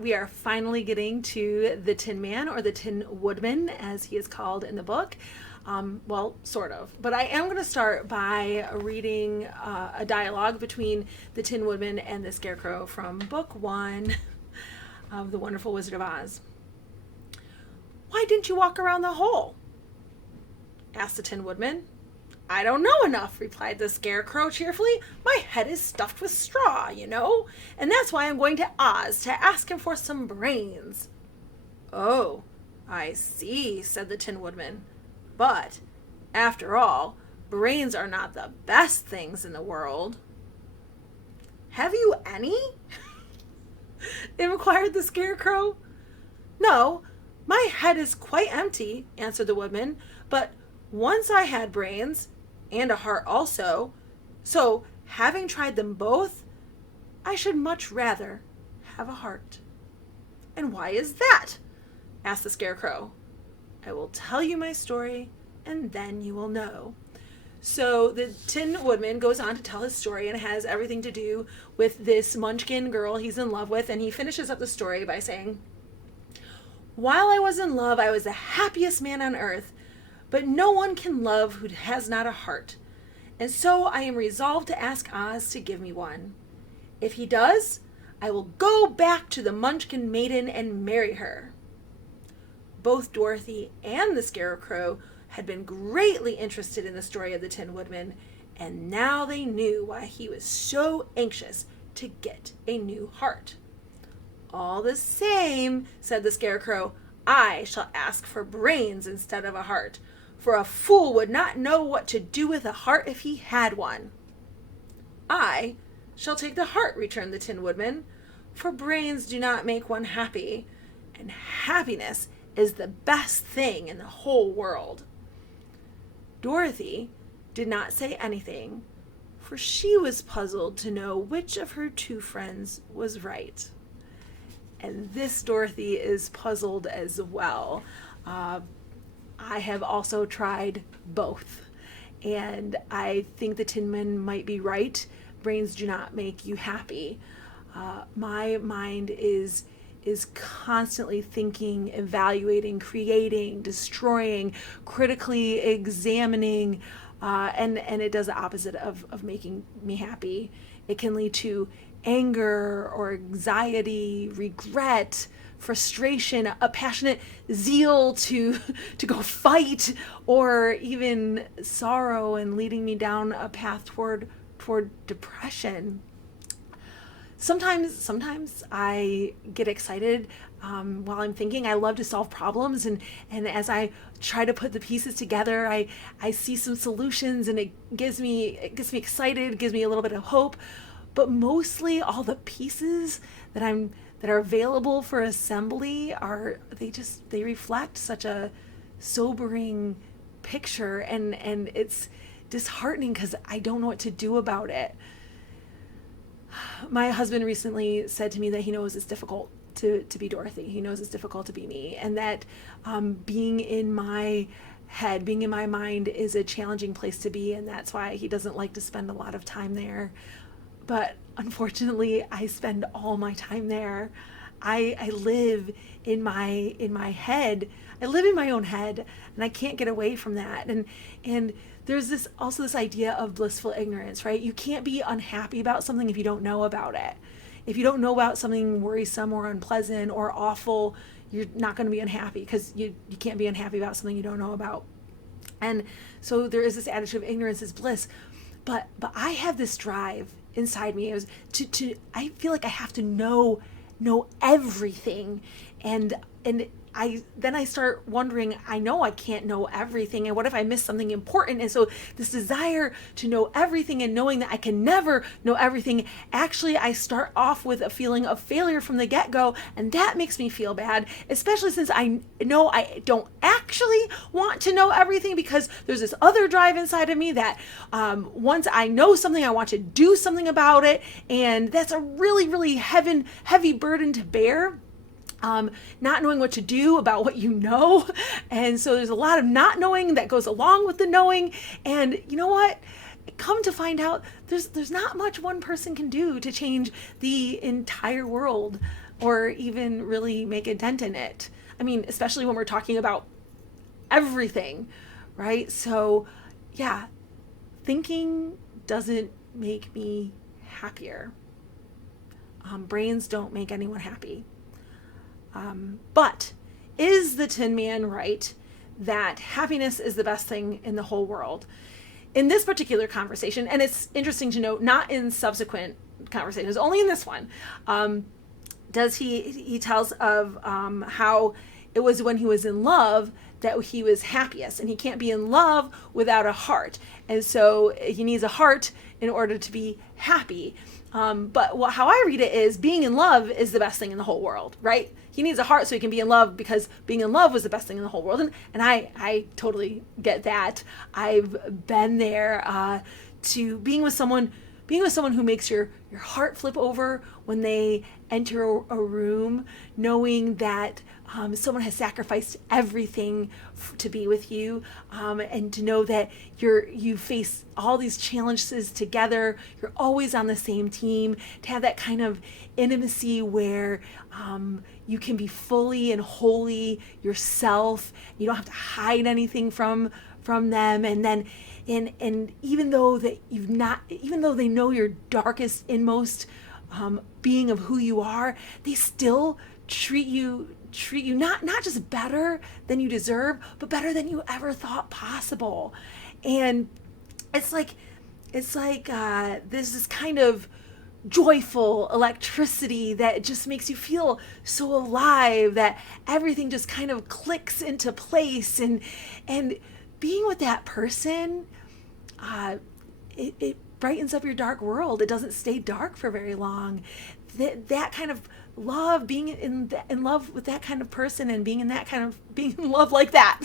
we are finally getting to the Tin Man, or the Tin Woodman, as he is called in the book. Well, sort of. But I am going to start by reading a dialogue between the Tin Woodman and the Scarecrow from book 1 of The Wonderful Wizard of Oz. "Why didn't you walk around the hole?" asked the Tin Woodman. "I don't know enough," replied the Scarecrow cheerfully. "My head is stuffed with straw, you know, and that's why I'm going to Oz to ask him for some brains." "Oh, I see," said the Tin Woodman. "But, after all, brains are not the best things in the world." "Have you any?" inquired the Scarecrow. "No, my head is quite empty," answered the Woodman, "but once I had brains, and a heart also, so having tried them both, I should much rather have a heart." "And why is that?" asked the Scarecrow. "I will tell you my story, and then you will know." So the Tin Woodman goes on to tell his story, and it has everything to do with this munchkin girl he's in love with, and he finishes up the story by saying, "While I was in love, I was the happiest man on earth, but no one can love who has not a heart, and so I am resolved to ask Oz to give me one. If he does, I will go back to the Munchkin Maiden and marry her." Both Dorothy and the Scarecrow had been greatly interested in the story of the Tin Woodman, and now they knew why he was so anxious to get a new heart. "All the same," said the Scarecrow, "I shall ask for brains instead of a heart, for a fool would not know what to do with a heart if he had one." "I shall take the heart," returned the Tin Woodman, "for brains do not make one happy, and happiness is the best thing in the whole world." Dorothy did not say anything, for she was puzzled to know which of her two friends was right. And this Dorothy is puzzled as well. I have also tried both, and I think the Tin Man might be right. Brains do not make you happy. My mind is constantly thinking, evaluating, creating, destroying, critically examining, and it does the opposite of making me happy. It can lead to anger or anxiety, regret, frustration, a passionate zeal to go fight, or even sorrow and leading me down a path toward depression. Sometimes I get excited while I'm thinking. I love to solve problems, and as I try to put the pieces together, I see some solutions, and it gets me excited, gives me a little bit of hope. But mostly, all the pieces that are available for assembly they reflect such a sobering picture, and it's disheartening because I don't know what to do about it. My husband recently said to me that he knows it's difficult to be Dorothy. He knows it's difficult to be me, and that being in my head, being in my mind is a challenging place to be, and that's why he doesn't like to spend a lot of time there. But unfortunately, I spend all my time there. I live in my head. I live in my own head, and I can't get away from that. And there's this idea of blissful ignorance, right? You can't be unhappy about something if you don't know about it. If you don't know about something worrisome or unpleasant or awful, you're not going to be unhappy, because you can't be unhappy about something you don't know about. And so there is this attitude of ignorance is bliss. But I have this drive inside me. It was I feel like I have to know everything, and I start wondering, I know I can't know everything, and what if I miss something important? And so this desire to know everything, and knowing that I can never know everything, actually I start off with a feeling of failure from the get-go, and that makes me feel bad, especially since I know I don't actually want to know everything, because there's this other drive inside of me that once I know something, I want to do something about it, and that's a really, really heavy burden to bear. Not knowing what to do about what you know. And so there's a lot of not knowing that goes along with the knowing. And you know what? Come to find out, there's not much one person can do to change the entire world. or even really make a dent in it. I mean, especially when we're talking about everything, right? So, yeah, thinking doesn't make me happier. Brains don't make anyone happy. But is the Tin Man right that happiness is the best thing in the whole world? In this particular conversation, and it's interesting to note, not in subsequent conversations, only in this one, does he tells of how it was when he was in love that he was happiest, and he can't be in love without a heart, and so he needs a heart in order to be happy. But how I read it is being in love is the best thing in the whole world, right? He needs a heart so he can be in love because being in love was the best thing in the whole world. And I totally get that. I've been there to being with someone who makes your heart flip over when they enter a room, knowing that someone has sacrificed everything to be with you, and to know that you face all these challenges together. You're always on the same team. To have that kind of intimacy where you can be fully and wholly yourself. You don't have to hide anything from them, and then. And even though they know your darkest, inmost being of who you are, they still treat you not just better than you deserve, but better than you ever thought possible. And it's like this is kind of joyful electricity that just makes you feel so alive, that everything just kind of clicks into place, and being with that person, it brightens up your dark world. It doesn't stay dark for very long. That kind of love, being in love with that kind of person, and being in love like that,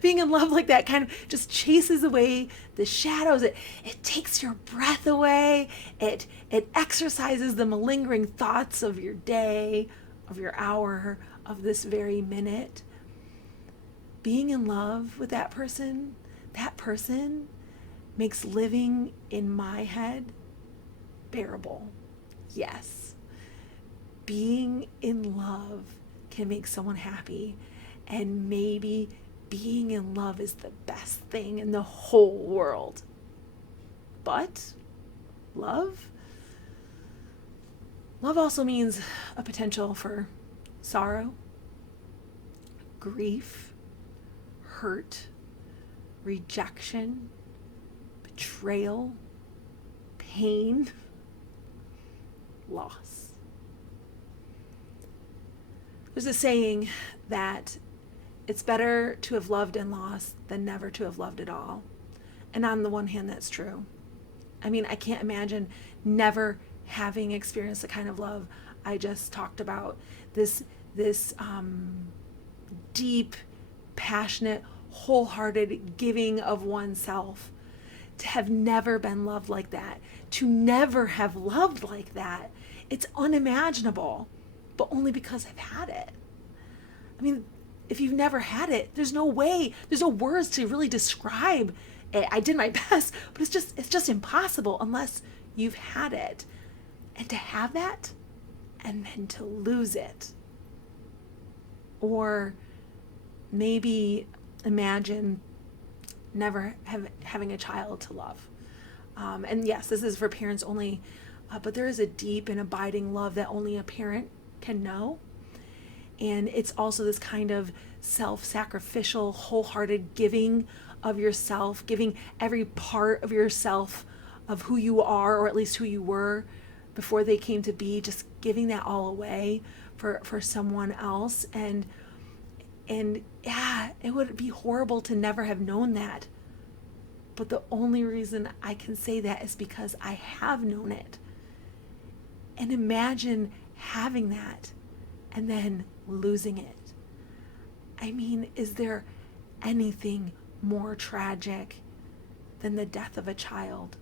being in love like that kind of just chases away the shadows. It takes your breath away. It exercises the malingering thoughts of your day, of your hour, of this very minute. Being in love with that person makes living in my head bearable. Yes. Being in love can make someone happy, and maybe being in love is the best thing in the whole world. But love also means a potential for sorrow, grief, hurt, rejection, betrayal, pain, loss. There's a saying that it's better to have loved and lost than never to have loved at all. And on the one hand, that's true. I mean, I can't imagine never having experienced the kind of love I just talked about. This deep, passionate, wholehearted giving of oneself. To have never been loved like that, to never have loved like that, it's unimaginable, but only because I've had it. I mean, if you've never had it, there's no words to really describe it. I did my best, but it's just impossible unless you've had it. And to have that, and then to lose it. Or maybe imagine never having a child to love. And yes, this is for parents only, but there is a deep and abiding love that only a parent can know. And it's also this kind of self-sacrificial, wholehearted giving of yourself, giving every part of yourself, of who you are, or at least who you were before they came to be, just giving that all away for someone else. And yeah, it would be horrible to never have known that. But the only reason I can say that is because I have known it. And imagine having that and then losing it. I mean, is there anything more tragic than the death of a child?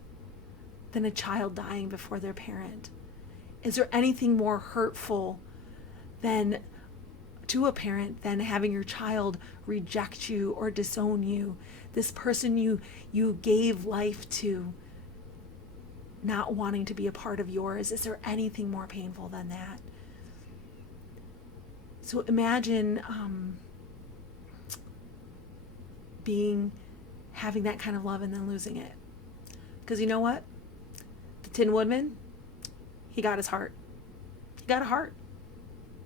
Than a child dying before their parent? Is there anything more hurtful than to a parent than having your child reject you or disown you? This person you gave life to, not wanting to be a part of yours. Is there anything more painful than that? So imagine having that kind of love and then losing it. Because you know what? The Tin Woodman, he got his heart. He got a heart.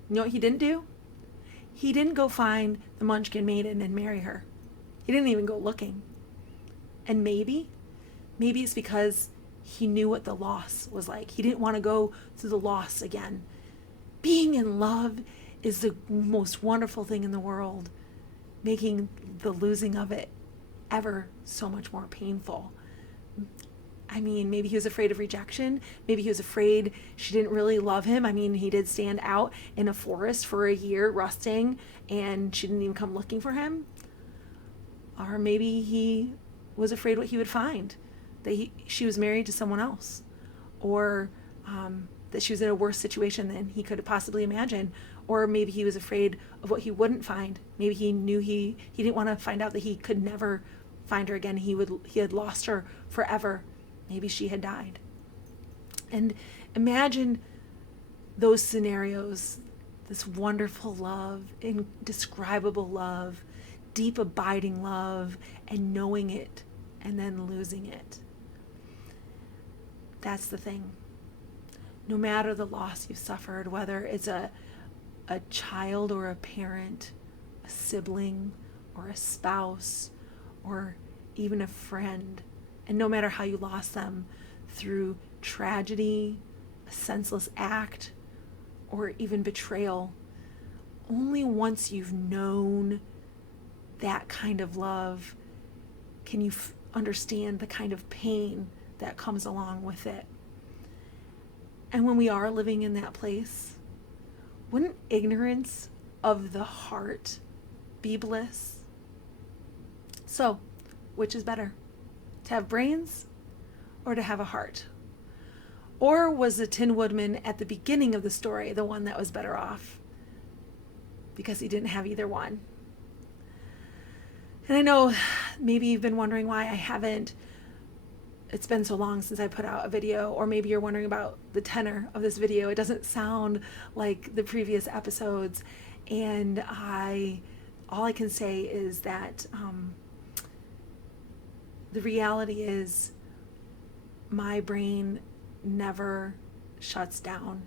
You know what he didn't do? He didn't go find the Munchkin maiden and marry her. He didn't even go looking. And maybe it's because he knew what the loss was like. He didn't want to go through the loss again. Being in love is the most wonderful thing in the world, making the losing of it ever so much more painful. I mean, maybe he was afraid of rejection. Maybe he was afraid she didn't really love him. I mean, he did stand out in a forest for a year, rusting, and she didn't even come looking for him. Or maybe he was afraid what he would find, that she was married to someone else, or that she was in a worse situation than he could have possibly imagined. Or maybe he was afraid of what he wouldn't find. Maybe he knew he didn't want to find out that he could never find her again. He had lost her forever. Maybe she had died. And imagine those scenarios, this wonderful love, indescribable love, deep abiding love, and knowing it and then losing it. That's the thing. No matter the loss you've suffered, whether it's a child or a parent, a sibling or a spouse, or even a friend, and no matter how you lost them through tragedy, a senseless act, or even betrayal, only once you've known that kind of love can you understand the kind of pain that comes along with it. And when we are living in that place, wouldn't ignorance of the heart be bliss? So, which is better? To have brains or to have a heart? Or was the Tin Woodman at the beginning of the story the one that was better off because he didn't have either one? And I know maybe you've been wondering why I haven't. It's been so long since I put out a video, or maybe you're wondering about the tenor of this video. It doesn't sound like the previous episodes, and all I can say is that the reality is my brain never shuts down.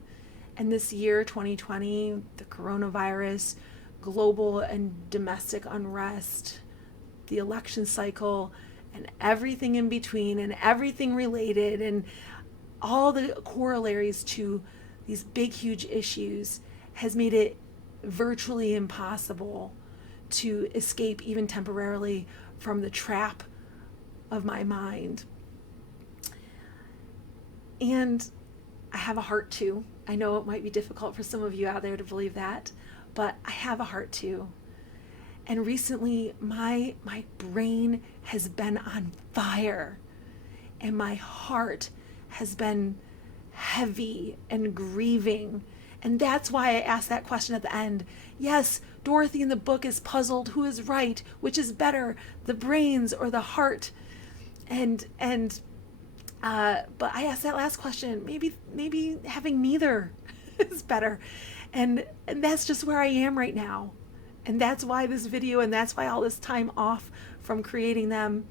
And this year, 2020, the coronavirus, global and domestic unrest, the election cycle, and everything in between, and everything related, and all the corollaries to these big, huge issues has made it virtually impossible to escape, even temporarily, from the trap of my mind. And I have a heart too. I know it might be difficult for some of you out there to believe that, but I have a heart too. And recently, my brain has been on fire, and my heart has been heavy and grieving. And that's why I asked that question at the end. Yes, Dorothy in the book is puzzled. Who is right? Which is better, the brains or the heart? But I asked that last question. Maybe having neither is better. And that's just where I am right now. And that's why this video, and that's why all this time off from creating them,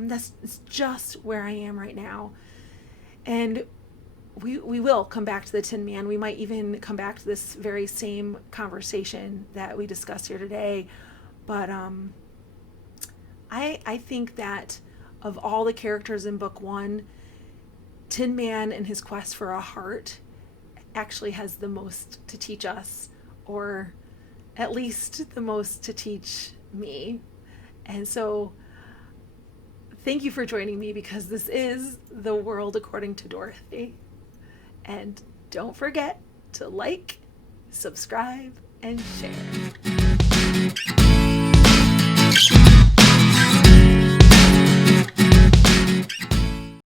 that's just where I am right now. And we will come back to the Tin Man. We might even come back to this very same conversation that we discussed here today. But I think that of all the characters in book one, Tin Man and his quest for a heart actually has the most to teach us, or at least the most to teach me. And so thank you for joining me, because this is The World According to Dorothy. And don't forget to like, subscribe, and share.